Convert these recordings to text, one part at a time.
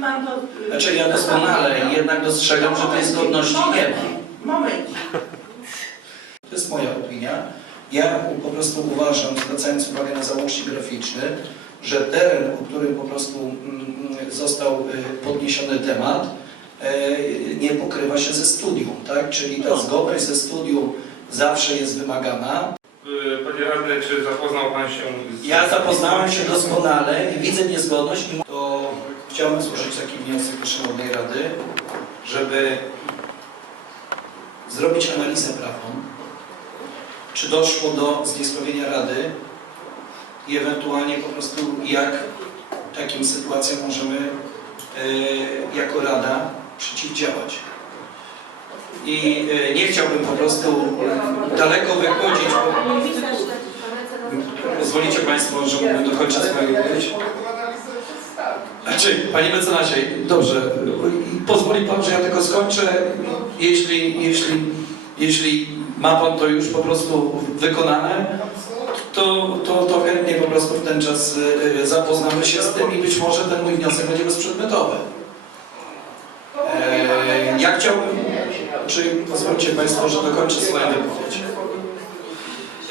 pan to... Znaczy ja doskonale jednak dostrzegam, że tej zgodności nie ma. Moment. To jest moja opinia. Ja po prostu uważam, zwracając uwagę na załącznik graficzny, że teren, o którym po prostu mm, został y, podniesiony temat, y, nie pokrywa się ze studium, tak? Czyli ta zgodność ze studium zawsze jest wymagana. Y, Panie radny, czy zapoznał Pan się z... Ja zapoznałem się doskonale i widzę niezgodność, i chciałbym złożyć taki wniosek do Szanownej Rady, żeby zrobić analizę prawną, czy doszło do zniesławienia Rady i ewentualnie po prostu jak takim sytuacjom możemy e, jako Rada przeciwdziałać. I e, nie chciałbym po prostu daleko wychodzić, bo Pozwolicie Państwo, że mógłbym dokończyć swoją wypowiedź? Znaczy, Panie mecenasie, dobrze, pozwoli Pan, że ja tylko skończę, jeśli, jeśli, jeśli ma Pan to już po prostu wykonane, to, to, to chętnie po prostu w ten czas y, zapoznamy się z tym i być może ten mój wniosek będzie bezprzedmiotowy. E, Ja chciałbym, czy pozwolicie Państwo, że dokończę swoją wypowiedź.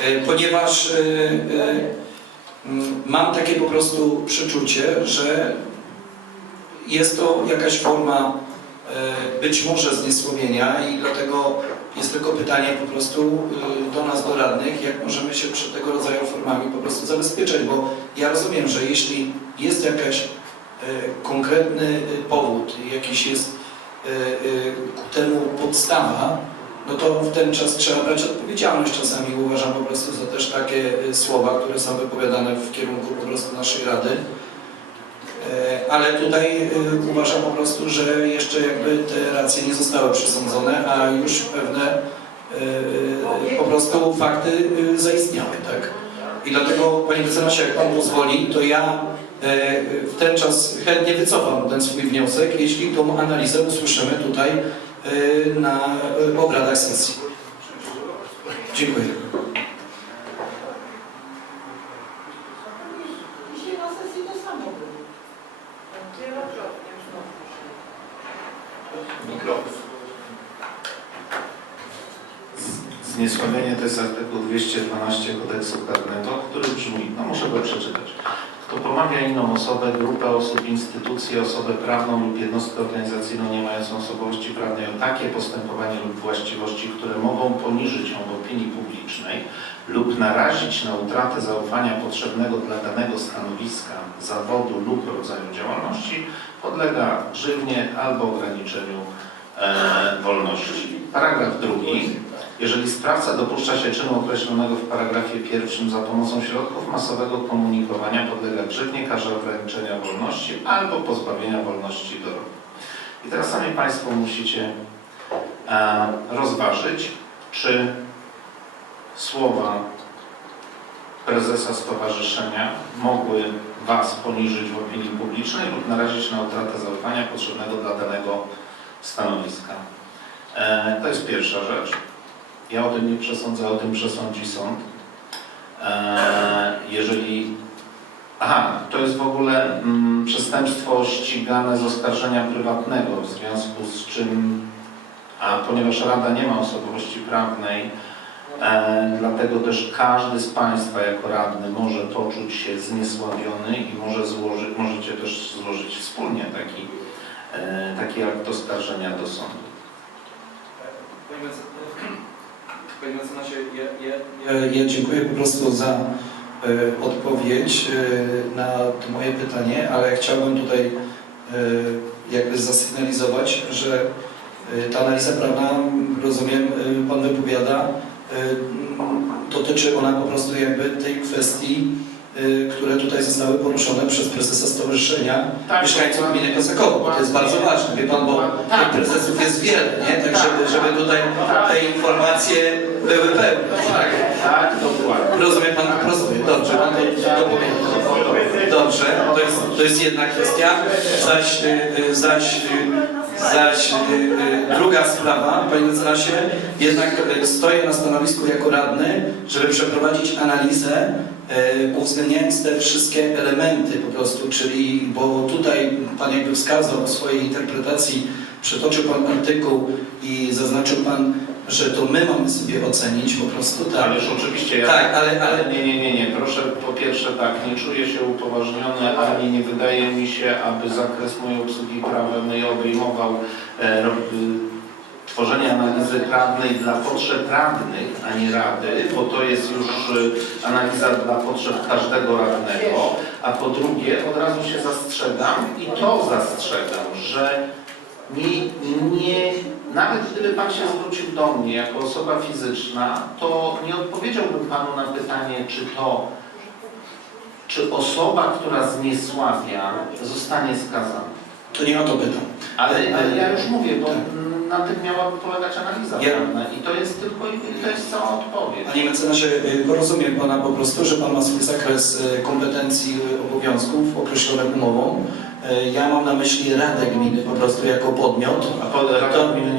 E, ponieważ e, e, mam takie po prostu przeczucie, że jest to jakaś forma e, być może zniesłowienia i dlatego jest tylko pytanie po prostu e, do nas, do radnych, jak możemy się przed tego rodzaju formami po prostu zabezpieczać, bo ja rozumiem, że jeśli jest jakaś e, konkretny powód, jakiś jest ku temu podstawa, no to w ten czas trzeba brać odpowiedzialność czasami. Uważam po prostu za też takie słowa, które są wypowiadane w kierunku po prostu naszej Rady. E, Ale tutaj y, uważam po prostu, że jeszcze jakby te racje nie zostały przesądzone, a już pewne y, po prostu fakty zaistniały, tak? I dlatego, Panie Mecenasie, jak Pan pozwoli, to ja e, w ten czas chętnie wycofam ten swój wniosek, jeśli tą analizę usłyszymy tutaj e, na e, obradach sesji. Dziękuję. Dzisiaj na sesji to samo było. Zniesławienie to jest artykuł 212 kodeksu karnego, który brzmi, no muszę go przeczytać. Kto pomawia inną osobę, grupę osób, instytucję, osobę prawną lub jednostkę organizacyjną nie mającą osobowości prawnej o takie postępowanie lub właściwości, które mogą poniżyć ją w opinii publicznej lub narazić na utratę zaufania potrzebnego dla danego stanowiska, zawodu lub rodzaju działalności, podlega grzywnie albo ograniczeniu e, wolności. Paragraf drugi. Jeżeli sprawca dopuszcza się czynu określonego w paragrafie pierwszym za pomocą środków masowego komunikowania, podlega grzywnie, karze ograniczenia wolności albo pozbawienia wolności do roku. I teraz sami Państwo musicie e, rozważyć, czy słowa prezesa stowarzyszenia mogły Was poniżyć w opinii publicznej lub narazić na utratę zaufania potrzebnego dla danego stanowiska. E, to jest pierwsza rzecz. Ja o tym nie przesądzę, o tym przesądzi sąd. E, jeżeli. Aha, to jest w ogóle mm, przestępstwo ścigane z oskarżenia prywatnego, w związku z czym, a ponieważ Rada nie ma osobowości prawnej, e, dlatego też każdy z Państwa jako radny może poczuć się zniesławiony i może złoży, możecie też złożyć wspólnie taki, e, taki akt oskarżenia do sądu. Panie mece- Panie mecenasie, ja, ja, ja, ja dziękuję po prostu za e, odpowiedź e, na to moje pytanie, ale chciałbym tutaj e, jakby zasygnalizować, że ta analiza prawna, rozumiem, Pan wypowiada, m, dotyczy ona po prostu jakby tej kwestii, które tutaj zostały poruszone przez prezesa Stowarzyszenia Tak. Mieszkańców Gminy Kosakowo, to jest bardzo ważne, wie Pan, bo tych prezesów jest wiele, nie? Tak, żeby, żeby tutaj te informacje były pełne, tak? Tak, dokładnie. Rozumie Pan, dobrze, Pan to dokumentuje. Dobrze, to jest, to jest jedna kwestia, zaś, y, y, zaś, y, zaś y, y, druga sprawa, Panie mecenasie, jednak y, stoję na stanowisku jako radny, żeby przeprowadzić analizę uwzględniając te wszystkie elementy po prostu, czyli, bo tutaj Pan jakby wskazał w swojej interpretacji, przytoczył Pan artykuł i zaznaczył Pan, że to my mamy sobie ocenić po prostu, tak? Ależ oczywiście ja... Tak, ale, ale nie, nie, nie, nie. Proszę po pierwsze tak, nie czuję się upoważniony, ani nie wydaje mi się, aby zakres mojej obsługi prawem obejmował e, tworzenie analizy prawnej dla potrzeb radnych, a nie rady, bo to jest już y, analiza dla potrzeb każdego radnego. A po drugie, od razu się zastrzegam i to zastrzegam, że mi nie, nawet gdyby Pan się zwrócił do mnie jako osoba fizyczna, to nie odpowiedziałbym Panu na pytanie, czy to, czy osoba, która zniesławia, zostanie skazana. to nie o to pytam. Ale, ale ja już mówię, bo na tym miałaby polegać analiza Ja- prawna i to jest tylko, i to jest cała odpowiedź. Panie mecenasie, y, rozumiem Pana po prostu, że Pan ma swój zakres y, kompetencji, y, obowiązków określone umową. Y, Ja mam na myśli Radę Gminy po prostu jako podmiot, A pod, Rada Gminy nie.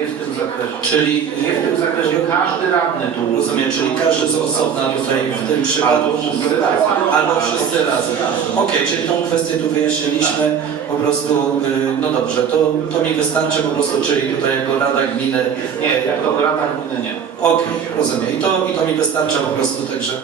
Nie w tym zakresie. czyli Nie w tym zakresie. Każdy radny tu Rozumiem, czyli każdy z osobna tutaj w tym przypadku. Albo wszyscy razem. Albo wszyscy razem. Okej, czyli tą kwestię tu wyjaśniliśmy. Po prostu, y, no dobrze, to, to mi wystarczy po prostu, czyli tutaj jako Rada Gminy. Nie, jako Rada Gminy nie. Okej, rozumiem. I to, I to mi wystarcza po prostu, także